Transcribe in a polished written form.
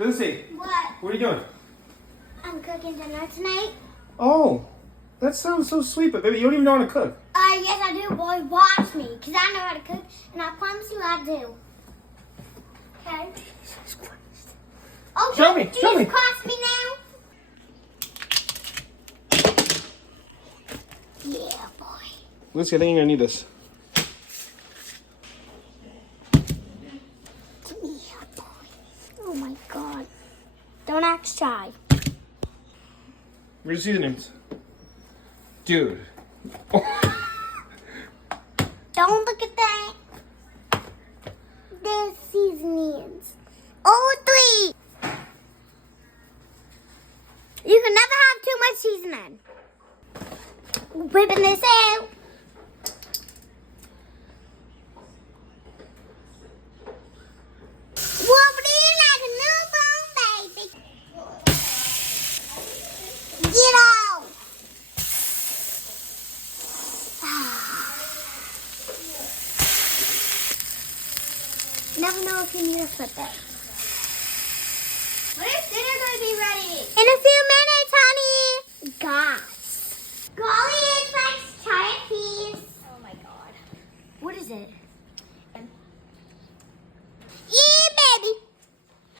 Lucy, What? what are you doing? I'm cooking dinner tonight. Oh, that sounds so sweet, but baby, you don't even know how to cook. Yes, I do, boy. Watch me, because I know how to cook, and I promise you I do. Okay? Jesus Christ. Oh, Show me, do show you me. cross me now? Yeah, boy. Lucy, I think you're gonna need this. Yeah, boy. Oh, my God. Don't act shy. Where's the seasonings? Dude. Don't look at that. There's seasonings. Oh, 3. You can never have too much seasoning. Whipping this out. Whoop it in like a newborn baby. Get out. Never know if you need to flip it. When is dinner going to be ready? In a few minutes.